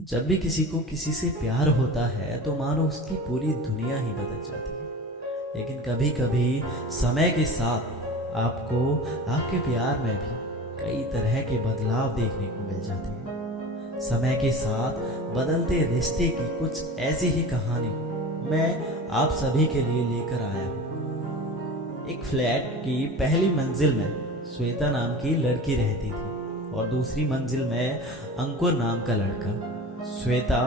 जब भी किसी को किसी से प्यार होता है तो मानो उसकी पूरी दुनिया ही बदल जाती है। लेकिन कभी कभी समय के साथ आपको आपके प्यार में भी कई तरह के बदलाव देखने को मिल जाते हैं। समय के साथ बदलते रिश्ते की कुछ ऐसी ही कहानी मैं आप सभी के लिए लेकर आया हूँ। एक फ्लैट की पहली मंजिल में श्वेता नाम की लड़की रहती थी और दूसरी मंजिल में अंकुर नाम का लड़का। श्वेता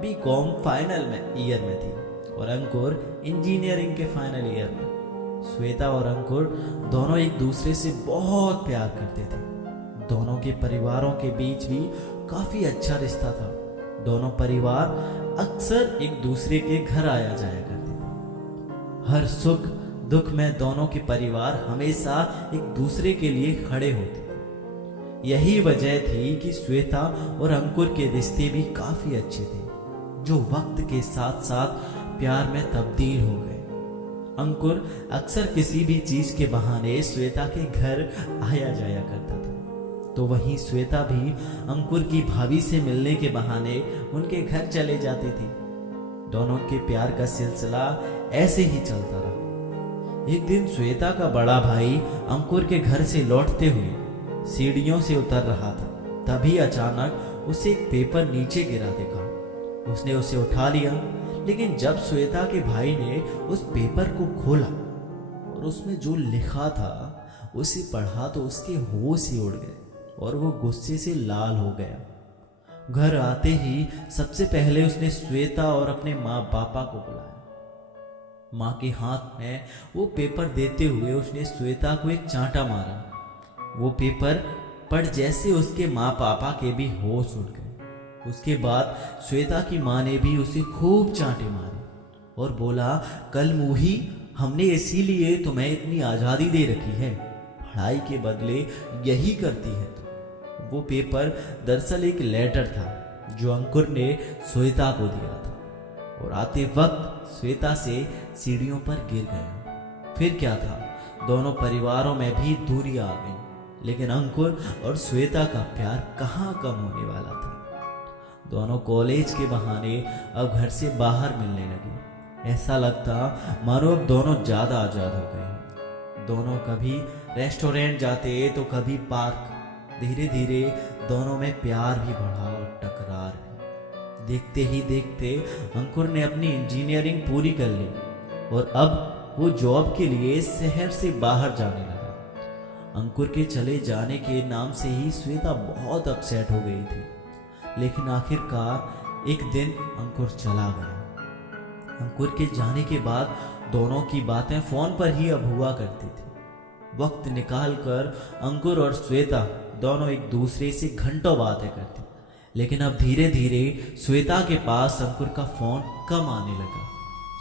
बीकॉम फाइनल में ईयर में थी और अंकुर इंजीनियरिंग के फाइनल ईयर में। श्वेता और अंकुर दोनों एक दूसरे से बहुत प्यार करते थे। दोनों के परिवारों के बीच भी काफी अच्छा रिश्ता था। दोनों परिवार अक्सर एक दूसरे के घर आया जाया करते थे। हर सुख दुख में दोनों के परिवार हमेशा एक दूसरे के लिए खड़े होते थे। यही वजह थी कि श्वेता और अंकुर के रिश्ते भी काफी अच्छे थे, जो वक्त के साथ साथ प्यार में तब्दील हो गए। अंकुर अक्सर किसी भी चीज के बहाने श्वेता के घर आया जाया करता था, तो वहीं श्वेता भी अंकुर की भाभी से मिलने के बहाने उनके घर चले जाती थी। दोनों के प्यार का सिलसिला ऐसे ही चलता रहा। एक दिन श्वेता का बड़ा भाई अंकुर के घर से लौटते हुए सीढ़ियों से उतर रहा था। तभी अचानक उसे एक पेपर नीचे गिरा देखा। उसने उसे उठा लिया, लेकिन जब श्वेता के भाई ने उस पेपर को खोला और उसमें जो लिखा था उसे पढ़ा तो उसके होश ही उड़ गए और वो गुस्से से लाल हो गया। घर आते ही सबसे पहले उसने श्वेता और अपने माँ पापा को बुलाया। माँ के हाथ में वो पेपर देते हुए उसने श्वेता को एक चांटा मारा। वो पेपर पढ़ जैसे उसके माँ पापा के भी होश उड़ गए। उसके बाद श्वेता की माँ ने भी उसे खूब चांटे मारे और बोला, कल मुही, हमने इसीलिए तुम्हें इतनी आज़ादी दे रखी है, पढ़ाई के बदले यही करती है तुम। वो पेपर दरअसल एक लेटर था जो अंकुर ने श्वेता को दिया था और आते वक्त श्वेता से सीढ़ियों पर गिर गया। फिर क्या था, दोनों परिवारों में भी दूरी आ गई, लेकिन अंकुर और श्वेता का प्यार कहाँ कम होने वाला था। दोनों कॉलेज के बहाने अब घर से बाहर मिलने लगे। ऐसा लगता मानो अब दोनों ज्यादा आजाद हो गए। दोनों कभी रेस्टोरेंट जाते तो कभी पार्क। धीरे धीरे दोनों में प्यार भी बढ़ा और टकरार भी। देखते ही देखते अंकुर ने अपनी इंजीनियरिंग पूरी कर ली और अब वो जॉब के लिए शहर से बाहर जाने लगा। अंकुर के चले जाने के नाम से ही श्वेता बहुत अपसेट हो गई थी, लेकिन आखिरकार एक दिन अंकुर चला गया। अंकुर के जाने के बाद दोनों की बातें फोन पर ही अब हुआ करती थी। वक्त निकालकर अंकुर और श्वेता दोनों एक दूसरे से घंटों बातें करती, लेकिन अब धीरे धीरे श्वेता के पास अंकुर का फोन कम आने लगा।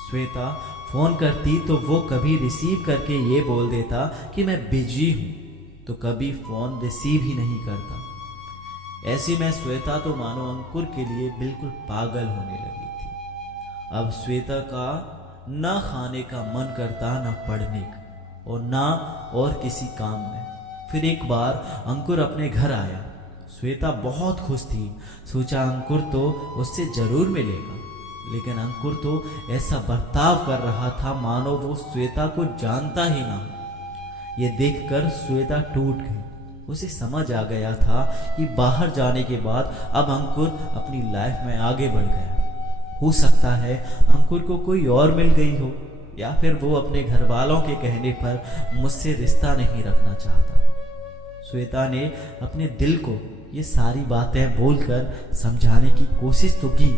श्वेता फोन करती तो वो कभी रिसीव करके ये बोल देता कि मैं बिजी हूँ, तो कभी फोन रिसीव ही नहीं करता। ऐसे में श्वेता तो मानो अंकुर के लिए बिल्कुल पागल होने लगी थी। अब श्वेता का ना खाने का मन करता, ना पढ़ने का और ना और किसी काम में। फिर एक बार अंकुर अपने घर आया। श्वेता बहुत खुश थी। सोचा अंकुर तो उससे जरूर मिलेगा, लेकिन अंकुर तो ऐसा बर्ताव कर रहा था मानो वो श्वेता को जानता ही ना। ये देखकर श्वेता टूट गई। उसे समझ आ गया था कि बाहर जाने के बाद अब अंकुर अपनी लाइफ में आगे बढ़ गया। हो सकता है अंकुर को कोई और मिल गई हो, या फिर वो अपने घर वालों के कहने पर मुझसे रिश्ता नहीं रखना चाहता। श्वेता ने अपने दिल को ये सारी बातें बोलकर समझाने की कोशिश तो की,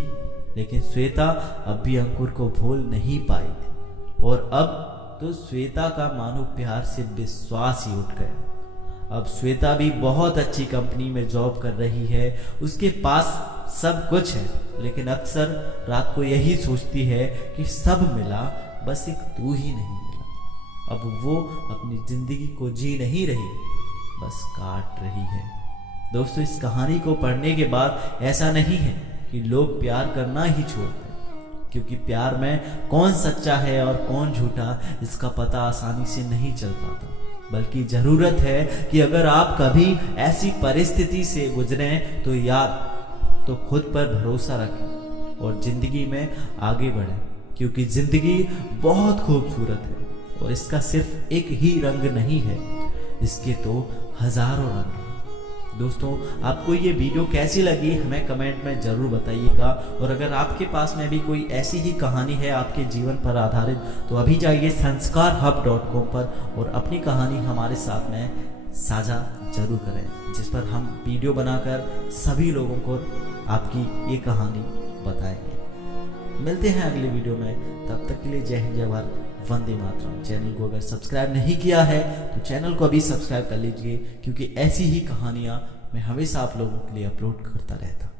लेकिन श्वेता अब भी अंकुर को भूल नहीं पाई थी। और अब तो श्वेता का मानो प्यार से विश्वास ही उठ गया। अब श्वेता भी बहुत अच्छी कंपनी में जॉब कर रही है। उसके पास सब कुछ है, लेकिन अक्सर रात को यही सोचती है कि सब मिला, बस एक तू ही नहीं मिला। अब वो अपनी जिंदगी को जी नहीं रही, बस काट रही है। दोस्तों, इस कहानी को पढ़ने के बाद ऐसा नहीं है कि लोग प्यार करना ही छोड़ते, क्योंकि प्यार में कौन सच्चा है और कौन झूठा इसका पता आसानी से नहीं चल पाता। बल्कि जरूरत है कि अगर आप कभी ऐसी परिस्थिति से गुजरें तो यार तो खुद पर भरोसा रखें और ज़िंदगी में आगे बढ़ें, क्योंकि ज़िंदगी बहुत खूबसूरत है और इसका सिर्फ एक ही रंग नहीं है, इसके तो हज़ारों रंग हैं। दोस्तों, आपको ये वीडियो कैसी लगी हमें कमेंट में ज़रूर बताइएगा। और अगर आपके पास में भी कोई ऐसी ही कहानी है आपके जीवन पर आधारित, तो अभी जाइए sanskar-hub.com पर और अपनी कहानी हमारे साथ में साझा जरूर करें, जिस पर हम वीडियो बनाकर सभी लोगों को आपकी ये कहानी बताएंगे। मिलते हैं अगले वीडियो में, तब तक के लिए जय हिंद, जय भारत, वंदे मातरम। चैनल को अगर सब्सक्राइब नहीं किया है तो चैनल को अभी सब्सक्राइब कर लीजिए, क्योंकि ऐसी ही कहानियाँ मैं हमेशा आप लोगों के लिए अपलोड करता रहता हूँ।